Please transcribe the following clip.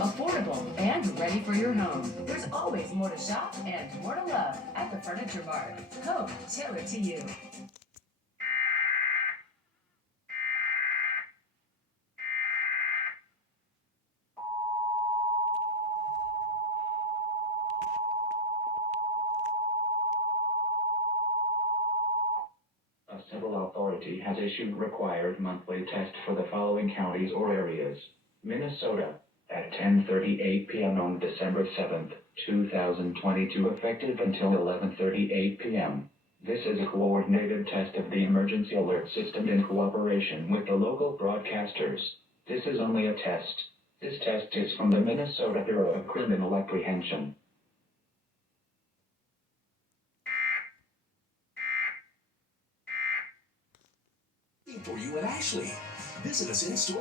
affordable, and ready for your home. There's always more to shop and more to love at the Furniture Mart. Home tailored to you. A civil authority has issued required monthly test for the following counties or areas. Minnesota, at 10:38 p.m. on December 7th, 2022, effective until 11:38 p.m. This is a coordinated test of the emergency alert system in cooperation with the local broadcasters. This is only a test. This test is from the Minnesota Bureau of Criminal Apprehension. For you at Ashley. Visit us in store.